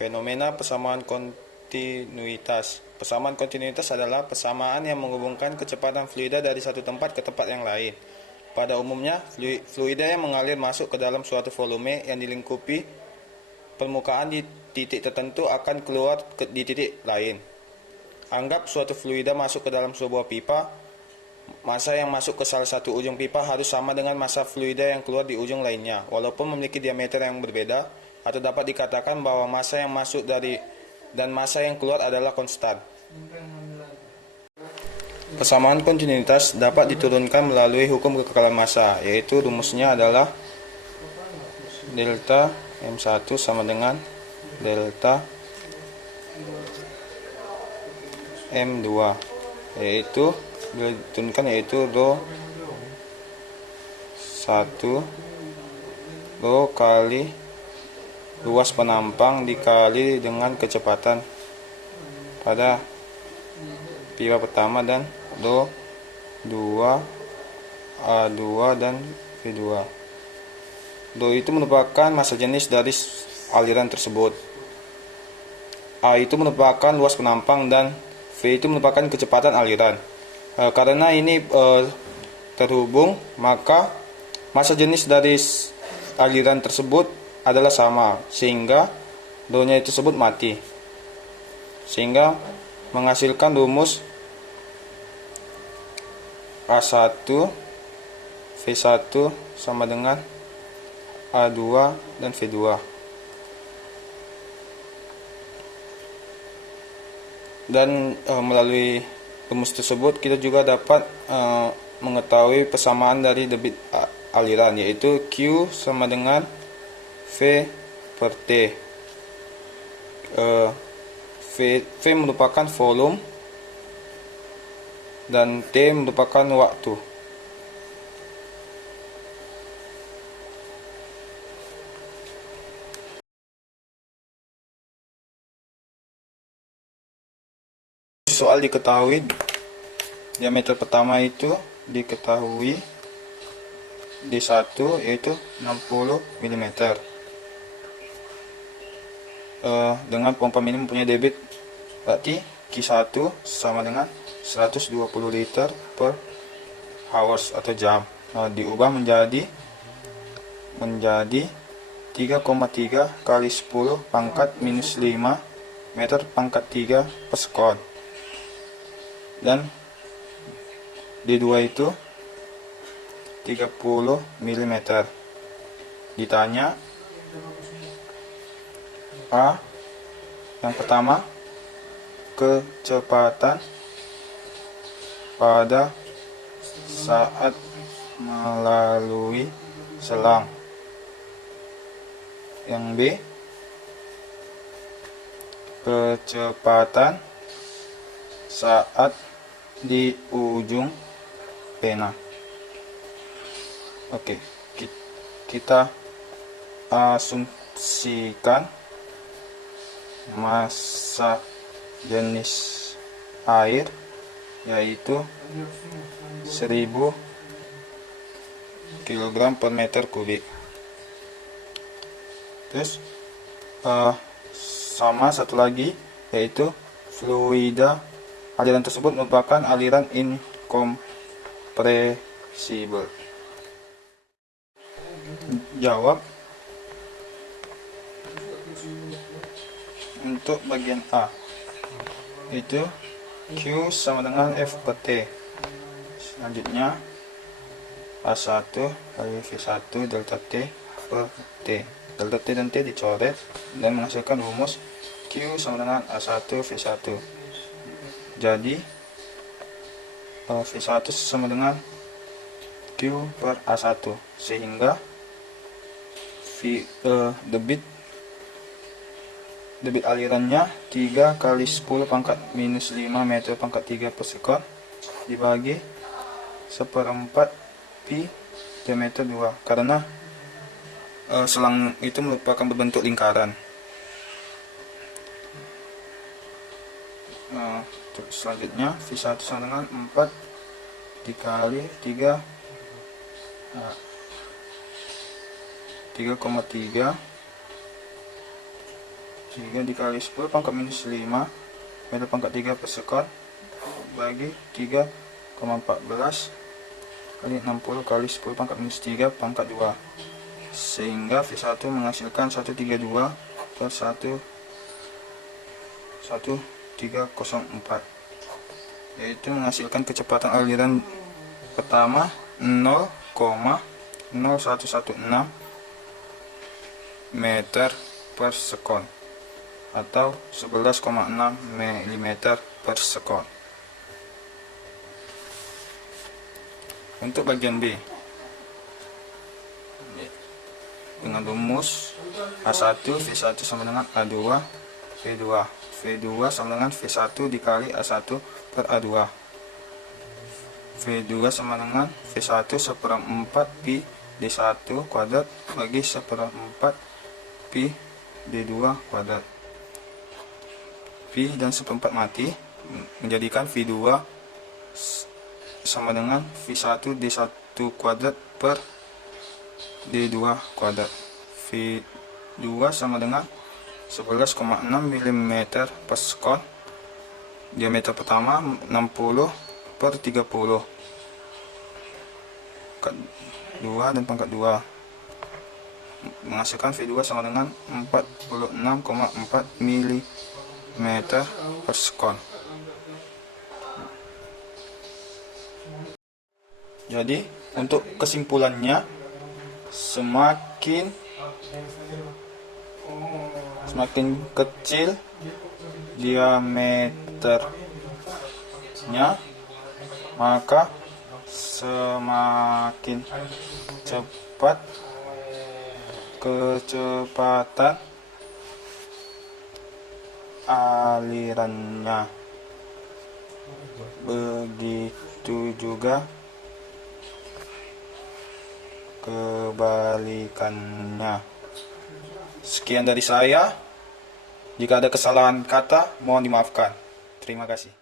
Fenomena persamaan kontinuitas. Persamaan kontinuitas adalah persamaan yang menghubungkan kecepatan fluida dari satu tempat ke tempat yang lain. Pada umumnya, fluida yang mengalir masuk ke dalam suatu volume yang dilingkupi permukaan di titik tertentu akan keluar di titik lain. Anggap suatu fluida masuk ke dalam sebuah pipa. Massa yang masuk ke salah satu ujung pipa harus sama dengan massa fluida yang keluar di ujung lainnya, walaupun memiliki diameter yang berbeda, atau dapat dikatakan bahwa massa yang masuk dan massa yang keluar adalah konstan. Persamaan kontinuitas dapat diturunkan melalui hukum kekekalan massa, yaitu rumusnya adalah delta M1 sama dengan delta M2, yaitu diturunkan yaitu rho 1 rho kali luas penampang dikali dengan kecepatan pada pipa pertama dan rho 2 A2 dan V2. Rho itu merupakan massa jenis dari aliran tersebut. A itu merupakan luas penampang dan V itu merupakan kecepatan aliran. Karena ini terhubung, maka massa jenis dari aliran tersebut adalah sama, sehingga rho-nya tersebut mati, sehingga menghasilkan rumus A1 V1 sama dengan A2 dan V2. Dan melalui rumus tersebut kita juga dapat mengetahui persamaan dari debit aliran, yaitu Q sama dengan V per T. V merupakan volume dan T merupakan waktu. Soal diketahui, diameter pertama itu diketahui D1 yaitu 60 mm. Dengan pompa mini mempunyai debit, berarti Q1 sama dengan 120 liter per hours atau jam. Diubah menjadi 3,3 kali 10 pangkat minus 5 meter pangkat 3 per sekon. Dan D2 itu 30 mm. Ditanya A, yang pertama, kecepatan pada saat melalui selang. Yang B, kecepatan saat di ujung pena. Oke, kita asumsikan massa jenis air yaitu 1000 kg per meter kubik. Terus sama satu lagi, yaitu fluida aliran tersebut merupakan aliran incompressible. Jawab untuk bagian A, itu Q sama dengan F per T. Selanjutnya A1 kali V1 delta T per T. Delta T dan T dicoret dan menghasilkan rumus Q sama dengan A1 V1. Jadi V1 sama dengan Q per A1, sehingga debit alirannya 3 kali 10 pangkat minus 5 meter pangkat 3 per sekon dibagi 1/4 pi diameter 2, karena selang itu merupakan berbentuk lingkaran. Selanjutnya V1 sama dengan 4 dikali 3 3,3 3 dikali 10 pangkat minus 5 meter pangkat 3 per sekon bagi 3,14 kali 60 kali 10 pangkat minus 3 pangkat 2, sehingga V1 menghasilkan 132 per 1304, yaitu menghasilkan kecepatan aliran pertama 0,0116 meter per sekon atau 11,6 mm per sekon. Untuk bagian B, dengan rumus A1 V1 sama dengan A2 V2, V2 sama dengan V1 dikali A1 per A2, V2 sama dengan V1 seperempat pi D1 kuadrat bagi seperempat pi D2 kuadrat. Pi dan seperempat mati, menjadikan V2 sama dengan V1 D1 kuadrat per D2 kuadrat. V2 sama dengan 11,6 mm per sekon. Diameter pertama 60 per 30 pangkat 2 dan pangkat 2, menghasilkan V2 sama dengan 46,4 mm per sekon. Jadi untuk kesimpulannya, semakin kecil diameternya, maka semakin cepat kecepatan alirannya. Begitu juga kebalikannya. Sekian dari saya. Jika ada kesalahan kata, mohon dimaafkan. Terima kasih.